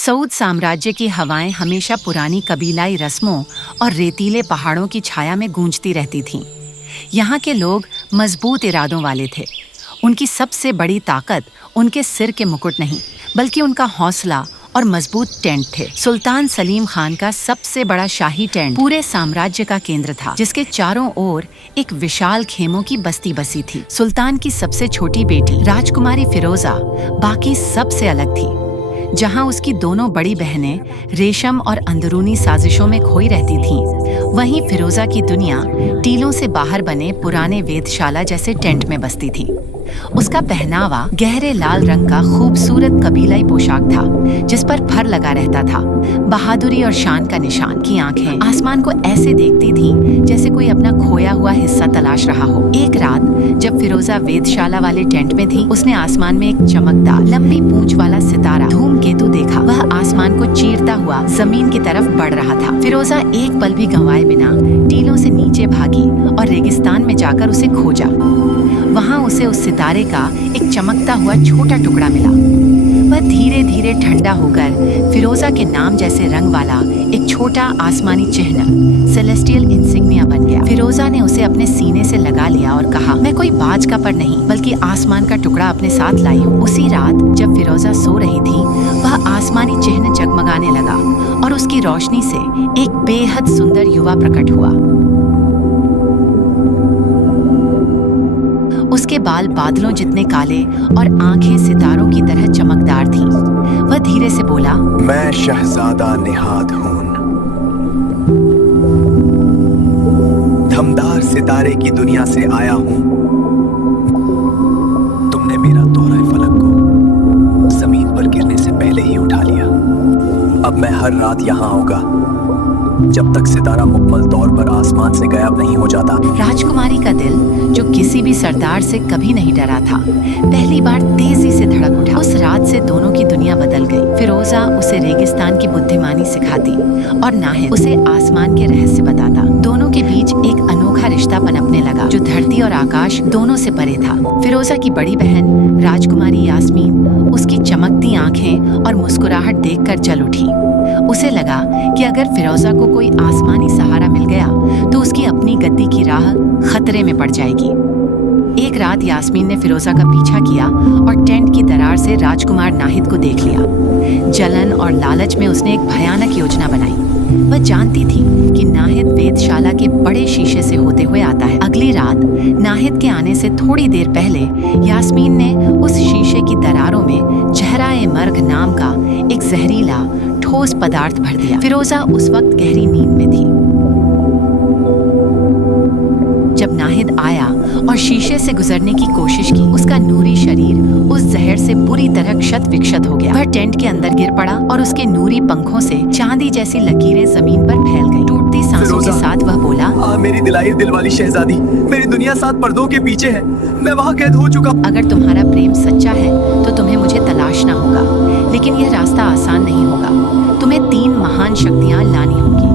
सऊद साम्राज्य की हवाएं हमेशा पुरानी कबीलाई रस्मों और रेतीले पहाड़ों की छाया में गूंजती रहती थीं। यहाँ के लोग मजबूत इरादों वाले थे। उनकी सबसे बड़ी ताकत उनके सिर के मुकुट नहीं, बल्कि उनका हौसला और मजबूत टेंट थे। सुल्तान सलीम खान का सबसे बड़ा शाही टेंट पूरे साम्राज्य का केंद्र था, जिसके चारों ओर एक विशाल खेमों की बस्ती बसी थी। सुल्तान की सबसे छोटी बेटी राजकुमारी फिरोजा बाकी सबसे अलग थी। जहां उसकी दोनों बड़ी बहनें रेशम और अंदरूनी साजिशों में खोई रहती थीं, वहीं फिरोजा की दुनिया टीलों से बाहर बने पुराने वेधशाला जैसे टेंट में बसती थी। उसका पहनावा गहरे लाल रंग का खूबसूरत कबीलाई पोशाक था, जिस पर फर लगा रहता था। बहादुरी और शान का निशान की आंखें आसमान को ऐसे देखती थीं जैसे कोई अपना खोया हुआ हिस्सा तलाश रहा हो। एक रात जब फिरोजा वेधशाला वाले टेंट में थी, उसने आसमान में एक चमकदार लंबी पूंछ वाला सितारा धूमकेतु देखा। वह आसमान को चीरता हुआ जमीन की तरफ बढ़ रहा था। फिरोजा एक पल भी गंवाए बिना टीलों से नीचे भागी और रेगिस्तान में जाकर उसे खोजा। वहां उसे उस सितारे का एक चमकता हुआ छोटा टुकड़ा मिला। वह धीरे धीरे ठंडा होकर फिरोजा के नाम जैसे रंग वाला एक छोटा आसमानी चिन्ह सेलेस्टियल इंसिग्निया बन गया। फिरोजा ने उसे अपने सीने से लगा लिया और कहा, मैं कोई बाज का पर नहीं, बल्कि आसमान का टुकड़ा अपने साथ लाई हूँ। उसी रात जब फिरोजा सो रही थी, वह आसमानी चिन्ह जगमगाने लगा और उसकी रोशनी से एक बेहद सुंदर युवा प्रकट हुआ। उसके बाल बादलों जितने काले और आंखें सितारों की तरह चमकदार थीं। वह धीरे से बोला, मैं शहजादा निहाद हूं, धमदार सितारे की दुनिया से आया हूं। तुमने मेरा तोहरा फलक को जमीन पर गिरने से पहले ही उठा लिया। अब मैं हर रात यहाँ आऊंगा जब तक सितारा मुकम्मल तौर पर आसमान से गायब नहीं हो जाता। राजकुमारी का दिल, जो किसी भी सरदार से कभी नहीं डरा था, पहली बार तेजी से धड़क उठा। उस रात से दोनों की दुनिया बदल गई। फिरोजा उसे रेगिस्तान की बुद्धिमानी सिखाती और नाहिद उसे आसमान के रहस्य बताता। दोनों के बीच एक अनोखा रिश्ता पनपने लगा, जो धरती और आकाश दोनों से परे था। फिरोजा की बड़ी बहन राजकुमारी यास्मीन उसकी चमकती आंखें और मुस्कुराहट देखकर जल उठी। उसे लगा कि अगर फिरोजा को कोई आसमानी सहारा मिल गया तो उसकी अपनी गद्दी की राह खतरे में पड़ जाएगी। एक रात यास्मीन ने फिरोजा का पीछा किया और टेंट की दरार से राजकुमार नाहिद को देख लिया। जलन और लालच में उसने एक भयानक योजना बनाई। वह जानती थी कि नाहिद वेधशाला के बड़े शीशे से होते हुए आता है। अगली रात नाहिद के आने से थोड़ी देर पहले यास्मीन ने उस शीशे की दरारों में जहराए मर्ग नाम का एक जहरीला ठोस पदार्थ भर दिया। फिरोजा उस वक्त गहरी नींद में थी। जब नाहिद आया और शीशे से गुजरने की कोशिश की, उसका नूरी शरीर उस जहर से बुरी तरह क्षत विक्षत हो गया। वह टेंट के अंदर गिर पड़ा और उसके नूरी पंखों से चांदी जैसी लकीरें जमीन पर फैल गईं। टूटती सांसों के साथ वह बोला, मेरी दिलाई दिल वाली शहजादी, मेरी दुनिया 7 पर्दों के पीछे है। मैं वहाँ कैद हो चुका। अगर तुम्हारा प्रेम सच्चा है तो तुम्हें मुझे तलाशना होगा, लेकिन यह रास्ता आसान नहीं होगा। तुम्हें 3 महान शक्तियाँ लानी होगी,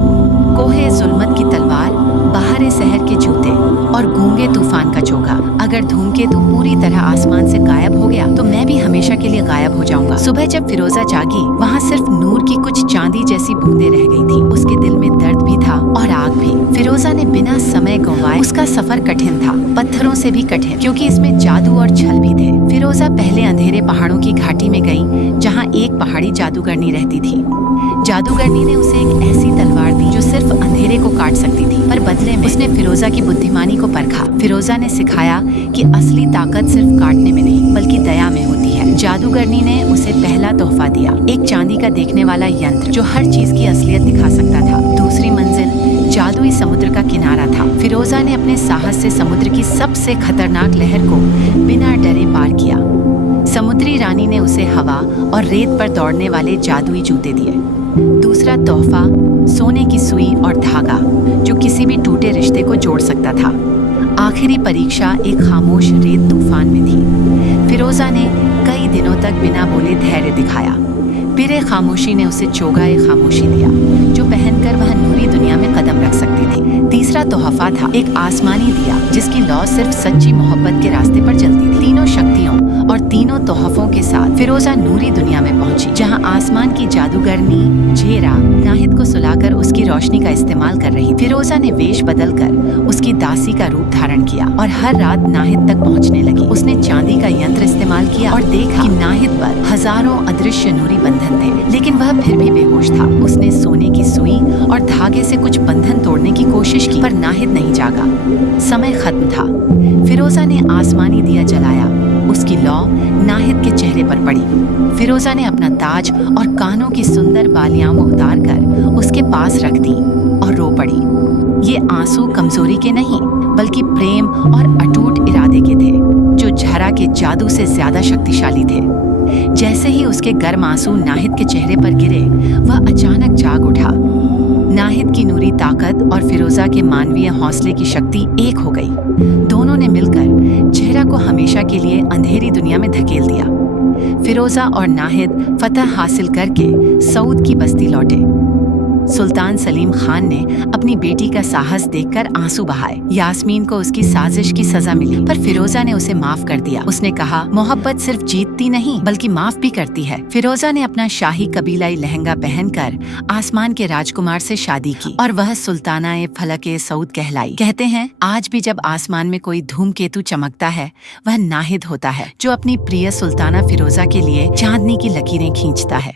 कोहे जुल्मत की तलवार, बहारे सहर के जूते और गूंगे तूफान का चोगा। अगर धूमकेतु पूरी तरह आसमान से गायब हो गया तो मैं भी हमेशा के लिए गायब हो जाऊंगा। सुबह जब फिरोजा जागी, वहाँ सिर्फ नूर की कुछ चांदी जैसी बूंदें रह गई थी। उसके दिल में दर्द भी था और आग भी। फिरोजा ने बिना समय गंवाए, उसका सफर कठिन था, पत्थरों से भी कठिन, क्योंकि इसमें जादू और छल भी थे। फिरोजा पहले अंधेरे पहाड़ों की घाटी में गई, जहाँ एक पहाड़ी जादूगरनी रहती थी। जादूगरनी ने उसे एक ऐसी तलवार दी जो सिर्फ अंधेरे को काट सकती थी, पर बदले में उसने फिरोजा की बुद्धिमानी को परखा। फिरोजा ने सिखाया कि असली ताकत सिर्फ काटने में नहीं, बल्कि दया में होती है। जादूगरनी ने उसे पहला तोहफा दिया, एक चांदी का देखने वाला यंत्र जो हर चीज की असलियत दिखा सकता था। दूसरी मंजिल जादुई समुद्र का किनारा था। फिरोजा ने अपने साहस से समुद्र की सबसे खतरनाक लहर को बिना डरे पार किया। समुद्री रानी ने उसे हवा और रेत पर दौड़ने वाले जादुई जूते दिए। दूसरा तोहफा सोने की सुई और धागा, जो किसी भी टूटे रिश्ते को जोड़ सकता था। आखिरी परीक्षा एक खामोश रेत तूफान में थी। फिरोजा ने कई दिनों तक बिना बोले धैर्य दिखाया। पिरे खामोशी ने उसे चोगाए खामोशी दिया, जो पहनकर वह नूरी दुनिया में कदम रख सकती थी। तीसरा तोहफा था एक आसमानी दिया, जिसकी लौ सिर्फ सच्ची मोहब्बत के रास्ते पर चलती थी। तीनों शक्तियों और तीनों तोहफों के साथ फिरोजा नूरी दुनिया में पहुंची, जहां आसमान की जादूगरनी झेरा नाहिद को सुलाकर उसकी रोशनी का इस्तेमाल कर रही। फिरोजा ने वेश बदलकर उसकी दासी का रूप धारण किया और हर रात नाहिद तक पहुंचने लगी। उसने चांदी का यंत्र इस्तेमाल किया और देखा कि नाहिद पर हजारों अदृश्य नूरी बंधन थे, लेकिन वह फिर भी बेहोश था। उसने सोने की सुई और धागे से कुछ बंधन तोड़ने की कोशिश की, पर नाहिद नहीं जागा। समय खत्म था। फिरोजा ने आसमानी दिया जलाया। उसकी लौ नाहिद के चेहरे पर पड़ी। फिरोजा ने अपना ताज और कानों की सुंदर बालियां उतार कर उसके पास रख दी और रो पड़ी। ये आंसू कमजोरी के नहीं, बल्कि प्रेम और अटूट इरादे के थे, जो झरा के जादू से ज्यादा शक्तिशाली थे। जैसे ही उसके गर्म आंसू नाहिद के चेहरे पर गिरे, वह अचानक जाग उठा। नाहिद की नूरी ताकत और फिरोजा के मानवीय हौसले की शक्ति एक हो गई। दोनों ने मिलकर झेरा को हमेशा के लिए अंधेरी दुनिया में धकेल दिया। फिरोजा और नाहिद फतह हासिल करके सऊद की बस्ती लौटे। सुल्तान सलीम खान ने अपनी बेटी का साहस देखकर आंसू बहाए। यास्मीन को उसकी साजिश की सजा मिली, पर फिरोजा ने उसे माफ कर दिया। उसने कहा, मोहब्बत सिर्फ जीतती नहीं बल्कि माफ भी करती है। फिरोजा ने अपना शाही कबीलाई लहंगा पहनकर आसमान के राजकुमार से शादी की और वह सुल्ताना फलक सऊद कहलाई। कहते हैं, आज भी जब आसमान में कोई धूमकेतु चमकता है, वह नाहिद होता है, जो अपनी प्रिय सुल्ताना फिरोजा के लिए चांदनी की लकीरें खींचता है।